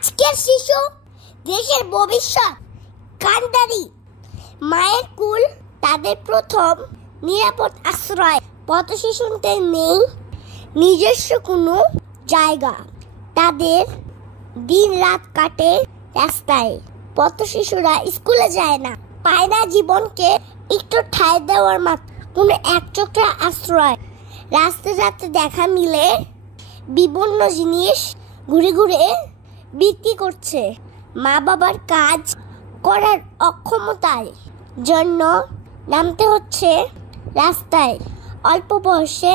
আজকের শিশু দেশের ভবিষ্যৎ। কান্ডারি মায়ের কুল তাদের প্রথম নিরাপদ আশ্রয়। পথশিশুদের নেই নিজস্ব কোনো জায়গা, তাদের দিন রাত কাটে রাস্তায়। পথশিশুরা স্কুলে যায় না, পায় না জীবনকে একটু ঠাঁই দেওয়ার মতো কোনো একচোখা আশ্রয়। রাস্তায় রাতে দেখা মিলে বিভিন্ন জিনিস ঘুরে ঘুরে বিক্রি করছে। মা বাবার কাজ করার অক্ষমতার জন্য নামতে হচ্ছে রাস্তায়। অল্প বয়সে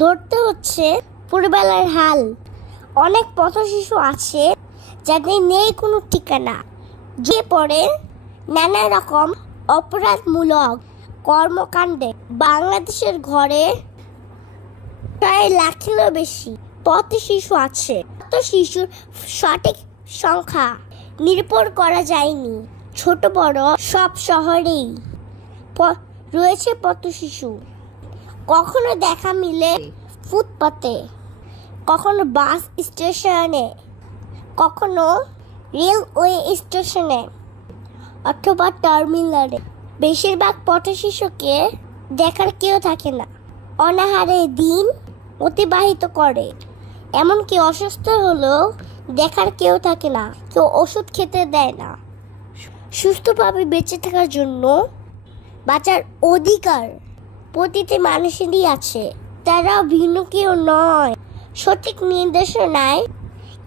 ধরতে হচ্ছে পরিবারের হাল। অনেক পথশিশু আছে যাদের নেই কোনো ঠিকানা, যে পড়ে নানা রকম অপরাধমূলক কর্মকাণ্ডে। বাংলাদেশের ঘরে প্রায় লাখেরও বেশি পথশিশু আছে। পথশিশুর সঠিক সংখ্যা নির্ভর করা যায়নি। ছোট বড় সব শহরেই রয়েছে পথশিশু। কখনো দেখা মিলে ফুটপাতে, কখনো বাস স্টেশনে, কখনো রেলওয়ে স্টেশনে অথবা টার্মিনালে। বেশিরভাগ পথশিশুকে দেখার কেউ থাকে না, অনাহারে দিন অতিবাহিত করে। এমনকি অসুস্থ হলেও দেখার কেউ থাকে না, কেউ ওষুধ খেতে দেয় না। সুস্থভাবে বেঁচে থাকার জন্য বাঁচার অধিকার প্রতিটি মানুষেরই আছে। তারা ভিন্ন কেউ নয়। সঠিক নির্দেশনায়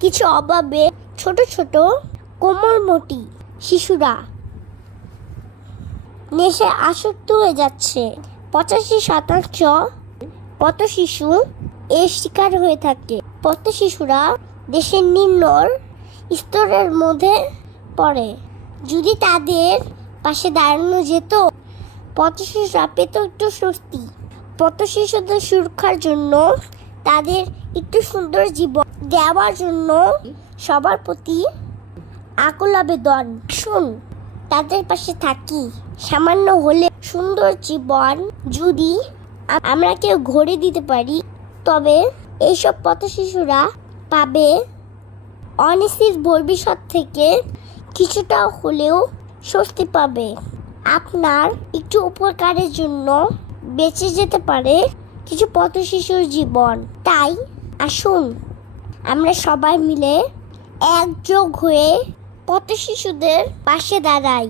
কিছু অভাবে ছোট ছোট কোমলমতি শিশুরা নেশায় আসক্ত হয়ে যাচ্ছে। 85% পথশিশু এর শিকার হয়ে থাকে। পথশিশুরা দেশের নিম্ন স্তরের মধ্যে পড়ে। যদি তাদের পাশে দাঁড়ানো যেত, পথশিশুরা পেত একটু স্বস্তি। পথশিশুদের সুরক্ষার জন্য, তাদের একটু সুন্দর জীবন দেওয়ার জন্য সবার প্রতি আকুল আবেদন। শুন, তাদের পাশে থাকি। সামান্য হলে সুন্দর জীবন যদি আমরা কেউ গড়ে দিতে পারি, তবে এইসব পথশিশুরা পাবে অনিশ্চিত ভবিষ্যৎ থেকে কিছুটা হলেও স্বস্তি পাবে। আপনার একটু উপকারের জন্য বেঁচে যেতে পারে কিছু পথশিশুর জীবন। তাই আসুন আমরা সবাই মিলে একযোগ হয়ে পথশিশুদের পাশে দাঁড়াই।